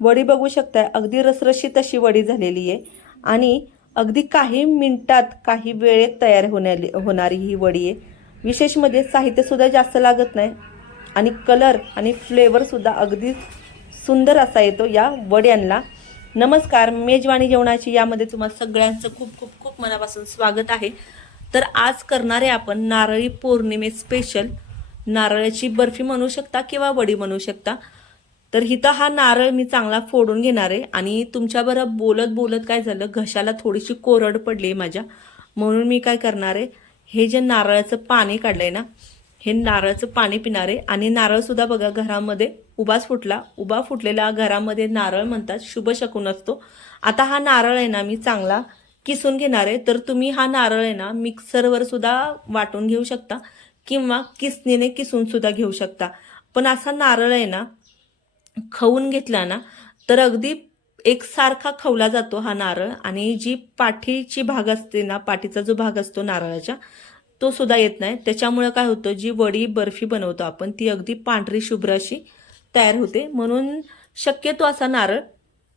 वडी बघू शकताय. अगदी रसरशीत अशी वडी झालेली आहे. आणि अगदी काही मिनिटात काही वेळेत तयार होण्याली होणारी ही वडी आहे. विशेष म्हणजे साहित्यसुद्धा जास्त लागत नाही. आणि कलर आणि फ्लेवरसुद्धा अगदी सुंदर असा येतो या वड्यांना. नमस्कार मेजवानी जेवणाची यामध्ये तुम्हाला सगळ्यांचं खूप खूप खूप मनापासून स्वागत आहे. तर आज करणारे आपण नारळी पौर्णिमे स्पेशल नारळाची बर्फी म्हणू शकता किंवा वडी म्हणू शकता. तर हिथं हा नारळ मी चांगला फोडून घेणार आहे. आणि तुमच्याबरोबर बोलत बोलत काय झालं? घशाला थोडीशी कोरड पडली माझ्या. म्हणून मी काय करणार आहे? हे जे नारळाचं पाणी काढलंय ना हे नारळाचं पाणी पिणार आहे. आणि नारळसुद्धा बघा घरामध्ये उभाच फुटला. उभा फुटलेला घरामध्ये नारळ म्हणतात शुभ शकून असतो. आता हा नारळ आहे ना मी चांगला किसून घेणार आहे. तर तुम्ही हा नारळ आहे ना मिक्सरवर सुद्धा वाटून घेऊ शकता किंवा किसणीने किसून सुद्धा घेऊ शकता. पण असा नारळ आहे ना खवून घेतला ना तर अगदी एकसारखा खवला जातो हा नारळ आणि जी पाठीची भाग असते ना पाठीचा जो भाग असतो नारळाच्या तो सुद्धा येत नाही. त्याच्यामुळे काय होतं जी वडी बर्फी बनवतो आपण ती अगदी पांढरी शुभ्र अशी तयार होते. म्हणून शक्यतो असा नारळ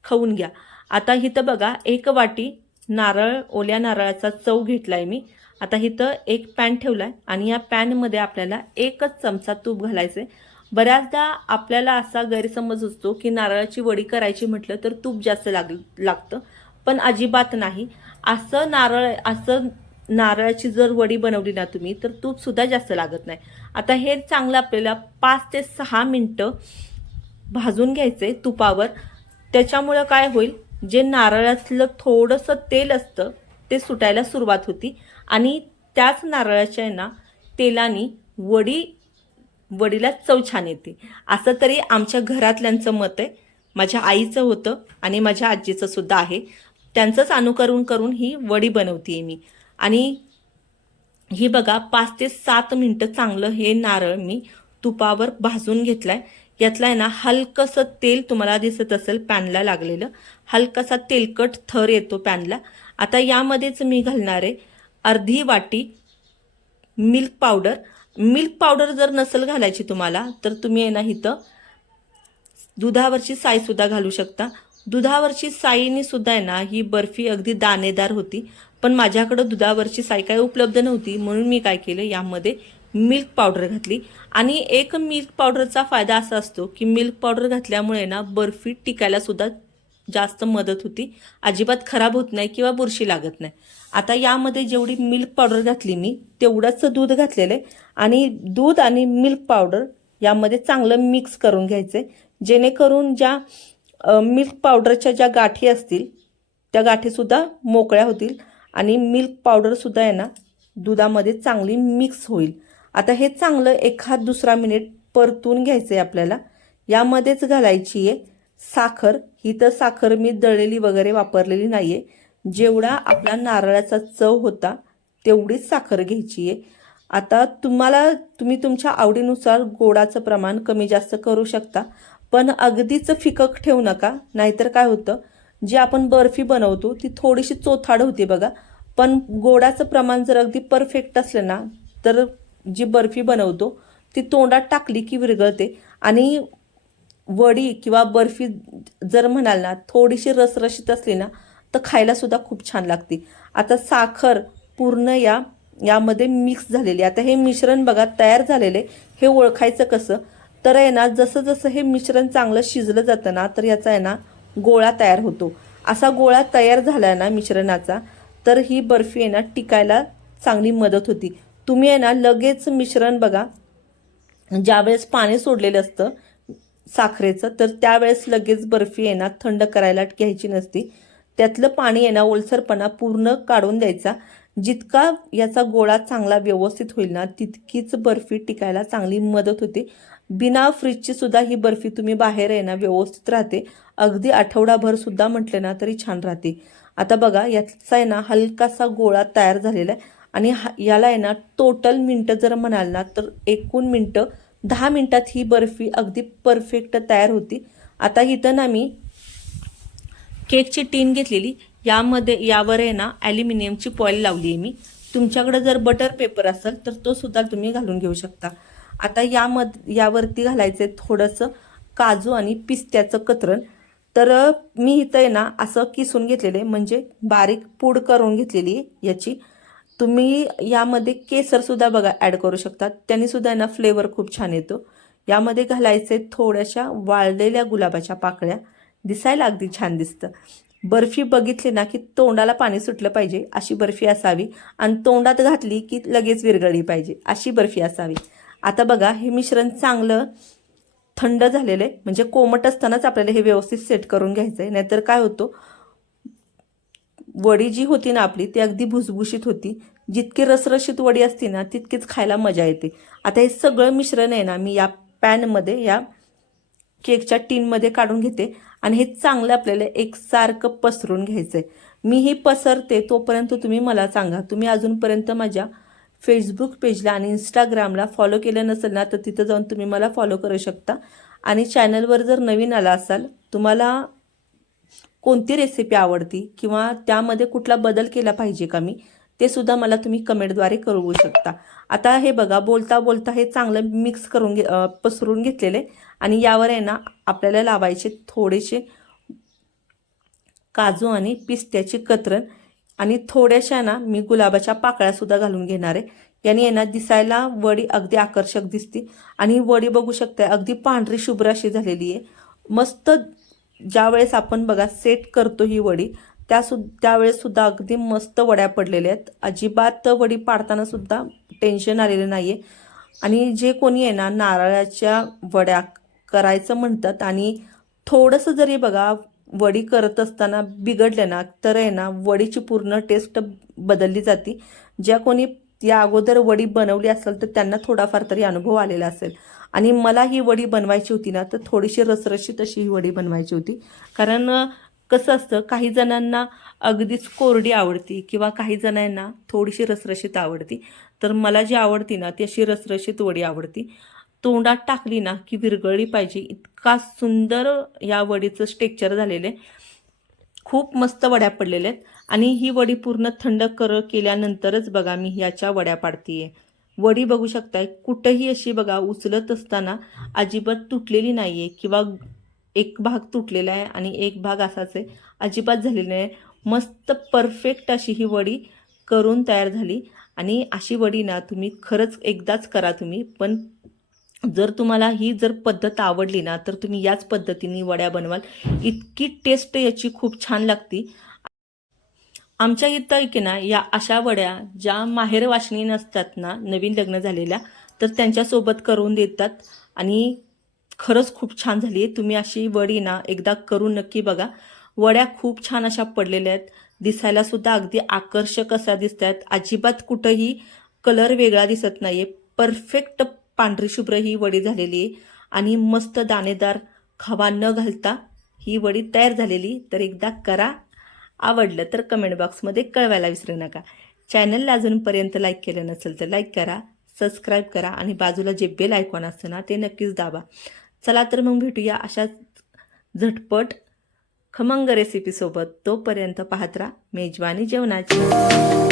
खाऊन घ्या. आता इथं बघा एक वाटी नारळ ओल्या नारळाचा चव घेतलाय मी. आता इथं एक पॅन ठेवलाय आणि या पॅनमध्ये आपल्याला एकच चमचा तूप घालायचं आहे बऱ्याचदा आपल्याला असा गैरसमज असतो की नारळाची वडी करायची म्हटलं तर तूप जास्त लाग लागतं. पण अजिबात नाही. असं नारळ असं नारळाची जर वडी बनवली ना तुम्ही तर तूपसुद्धा जास्त लागत नाही. आता हे चांगलं आपल्याला पाच ते सहा मिनटं भाजून घ्यायचं आहे तुपावर. त्याच्यामुळं काय होईल? जे नारळातलं थोडंसं तेल असतं ते सुटायला सुरुवात होती. आणि त्याच नारळाच्या आहे ना तेलाने वडी वडीला चव छान येते. असं तरी आमच्या घरातल्यांचं मत आहे. माझ्या आईचं होतं आणि माझ्या आजीचं सुद्धा आहे. त्यांचंच अनुकरण करून ही वडी बनवते मी. आणि ही बघा पाच ते सात मिनटं चांगलं हे नारळ मी तुपावर भाजून घेतलाय. यातला आहे ना हलकंसं तेल तुम्हाला दिसत असेल पॅनला लागलेलं. हलकासा तेलकट थर येतो पॅनला. आता यामध्येच मी घालणार आहे अर्धी वाटी मिल्क पावडर मिल्क पावडर जर नसेल घालायची तुम्हाला तर तुम्ही आहे ना इथं दुधावरची साईसुद्धा घालू शकता. दुधावरची साईनी सुद्धा आहे ना ही बर्फी अगदी दाणेदार होती. पण माझ्याकडं दुधावरची साई काय उपलब्ध नव्हती म्हणून मी काय केलं यामध्ये मिल्क पावडर घातली. आणि एक मिल्क पावडरचा फायदा असा असतो की मिल्क पावडर घातल्यामुळे ना बर्फी टिकायला सुद्धा जास्त मदत होती. अजिबात खराब होत नाही किंवा बुरशी लागत नाही. आता यामध्ये जेवढी मिल्क पावडर घातली मी तेवढंच दूध घातलेलं आहे. आणि दूध आणि मिल्क पावडर यामध्ये चांगलं मिक्स करून घ्यायचं आहे जेणेकरून ज्या मिल्क पावडरच्या ज्या गाठी असतील त्या गाठीसुद्धा मोकळ्या होतील आणि मिल्क पावडरसुद्धा आहे ना दुधामध्ये चांगली मिक्स होईल. आता हे चांगलं एखाद दुसरा मिनिट परतून घ्यायचं आहे आपल्याला. यामध्येच घालायची आहे साखर ही तर साखर मी दळलेली वगैरे वापरलेली नाही आहे जेवढा आपला नारळाचा चव होता तेवढीच साखर घ्यायची आहे. आता तुम्हाला तुम्ही तुमच्या आवडीनुसार गोडाचं प्रमाण कमी जास्त करू शकता. पण अगदीच फिकक ठेवू नका नाहीतर काय होतं जी आपण बर्फी बनवतो ती थोडीशी चोथाड होते बघा. पण गोडाचं प्रमाण जर अगदी परफेक्ट असलं ना तर जी बर्फी बनवतो ती तोंडात टाकली की विरघळते. आणि वडी किंवा बर्फी जर म्हणाल ना थोडीशी रसरशीत असली ना तर खायलासुद्धा खूप छान लागते. आता साखर पूर्ण या यामध्ये मिक्स झालेली आता हे मिश्रण बघा तयार झालेले हे ओळखायचं कसं? तर आहे ना जसं जसं हे मिश्रण चांगलं शिजलं जातं ना तर याचा आहे ना गोळा तयार होतो. असा गोळा तयार झाला ना मिश्रणाचा तर ही बर्फी आहे ना टिकायला चांगली मदत होती. तुम्ही आहे ना लगेच मिश्रण बघा ज्यावेळेस पाणी सोडलेलं असतं साखरेचं तर त्यावेळेस लगेच बर्फी आहे ना थंड करायला घ्यायची नसती. त्यातलं पाणी आहे ना ओलसरपणा पूर्ण काढून द्यायचा. जितका याचा गोळा चांगला व्यवस्थित होईल ना तितकीच बर्फी टिकायला चांगली मदत होते. बिना फ्रीजची सुद्धा ही बर्फी तुम्ही बाहेर आहे ना व्यवस्थित राहते. अगदी आठवडाभर सुद्धा म्हटले ना तरी छान राहते. आता बघा याचा आहे ना हलकासा गोळा तयार झालेला आहे. आणि हा याला आहे ना टोटल मिनटं जर म्हणाल ना तर एकूण मिनटं दहा मिनटात ही बर्फी अगदी परफेक्ट तयार होती. आता इथं ना मी केकची टीन घेतलेली. यामध्ये यावर आहे ना ॲल्युमिनियमची पॉईल लावली आहे मी. तुमच्याकडे जर बटर पेपर असेल तर तो सुद्धा तुम्ही घालून घेऊ शकता. आता यामध यावरती घालायचं आहे थोडंसं काजू आणि पिस्त्याचं कतरण. तर मी इथं आहे ना असं किसून घेतलेलं आहे. म्हणजे बारीक पूड करून घेतलेली याची. तुम्ही यामध्ये केसरसुद्धा बघा ॲड करू शकता त्यांनीसुद्धा ना फ्लेवर खूप छान येतो. यामध्ये घालायचे थोड्याशा वाळलेल्या गुलाबाच्या पाकळ्या. दिसायला अगदी छान दिसतं. बर्फी बघितली ना की तोंडाला पाणी सुटलं पाहिजे अशी बर्फी असावी. आणि तोंडात घातली की लगेच विरघळली पाहिजे अशी बर्फी असावी. आता बघा हे मिश्रण चांगलं थंड झालेलं आहे. म्हणजे कोमट असतानाच आपल्याला हे व्यवस्थित सेट करून घ्यायचं आहे नाहीतर काय होतो? वडी जी होती ना आपली ती अगदी भुसभुशीत होती. जितकी रसरशीत वडी असते ना तितकीच खायला मजा येते. आता हे सगळं मिश्रण आहे ना मी या पॅनमध्ये या केकच्या टीनमध्ये काढून घेते आणि हे चांगलं आपल्याला एकसारखं पसरून घ्यायचं आहे मी ही पसरते तोपर्यंत तुम्ही मला सांगा. तुम्ही अजूनपर्यंत माझ्या फेसबुक पेजला आणि इंस्टाग्रामला फॉलो केलं नसेल ना तर तिथं जाऊन तुम्ही मला फॉलो करू शकता. आणि चॅनलवर जर नवीन आला असाल तुम्हाला कोणती रेसिपी आवडती? किंवा त्यामध्ये कुठला बदल केला पाहिजे का मी? ते सुद्धा मला तुम्ही कमेंटद्वारे कळवू शकता. आता हे बघा बोलता बोलता हे चांगलं मिक्स करून घे पसरून घेतलेले आणि यावर आहे ना आपल्याला लावायचे थोडेसे काजू आणि पिस्त्याची कतरण आणि थोड्याशा ना मी गुलाबाच्या पाकळ्यासुद्धा घालून घेणार आहे. याने आहे ना दिसायला वडी अगदी आकर्षक दिसते. आणि वडी बघू शकताय अगदी पांढरी शुभ्र अशी झालेली आहे. मस्त ज्यावेळेस आपण बघा सेट करतो ही वडी त्या सु त्यावेळेस सुद्धा अगदी मस्त वड्या पडलेल्या आहेत. अजिबात वडी पाडताना सुद्धा टेन्शन आलेलं नाही आहे आणि जे कोणी आहे ना नारळाच्या वड्या करायचं म्हणतात आणि थोडंसं जरी बघा वडी करत असताना बिघडल्या ना तर आहे ना वडीची पूर्ण टेस्ट बदलली जाते. ज्या कोणी या अगोदर वडी बनवली असेल तर त्यांना थोडाफार तरी अनुभव आलेला असेल. आणि मला ही वडी बनवायची होती ना तर थोडीशी रसरशीत अशी ही वडी बनवायची होती. कारण कसं असतं काही जणांना अगदीच कोरडी आवडती किंवा काही जणांना थोडीशी रसरशीत आवडती. तर मला जी आवडती ना ती अशी रसरशीत वडी आवडती. तोंडात टाकली ना की विरघळली पाहिजे. इतका सुंदर या वडीचं स्टेक्चर झालेलं आहे. खूप मस्त वड्या पडलेल्या आहेत. आणि ही वडी पूर्ण थंड कर केल्यानंतरच बघा मी ह्याच्या वड्या पाडतीये. वडी बघू शकताय कुठंही अशी बघा उचलत असताना अजिबात तुटलेली नाही आहे किंवा एक भाग तुटलेला आहे आणि एक भाग असाच आहे अजिबात झालेला आहे मस्त परफेक्ट अशी ही वडी करून तयार झाली आणि अशी वडी ना तुम्ही खरंच एकदाच करा तुम्ही पण जर तुम्हाला ही जर पद्धत आवडली ना तर तुम्ही याच पद्धतीने वड्या बनवाल. इतकी टेस्ट याची खूप छान लागती. आमच्या इथं की ना या अशा वड्या ज्या माहेरवाचनी नसतात ना नवीन लग्न झालेल्या तर त्यांच्यासोबत करून देतात. आणि खरंच खूप छान झाली आहे तुम्ही अशी वडी ना एकदा करून नक्की बघा. वड्या खूप छान अशा पडलेल्या आहेत. दिसायला सुद्धा अगदी आकर्षक अशा दिसत आहेत अजिबात कुठंही कलर वेगळा दिसत नाहीये. परफेक्ट पांढरी शुभ्र ही वडी झालेली आहे आणि मस्त दाणेदार खवा न घालता ही वडी तयार झालेली. तर एकदा करा. आवडलं तर कमेंट बॉक्समध्ये कळवायला विसरू नका. चॅनलला अजूनपर्यंत लाईक केलं नसेल तर लाईक करा सबस्क्राईब करा आणि बाजूला जे बेल आयकॉन असतं ना ते नक्कीच दाबा. चला तर मग भेटूया अशाच झटपट खमंग रेसिपीसोबत तोपर्यंत पाहत राहा. मेजवानी जेवणाची.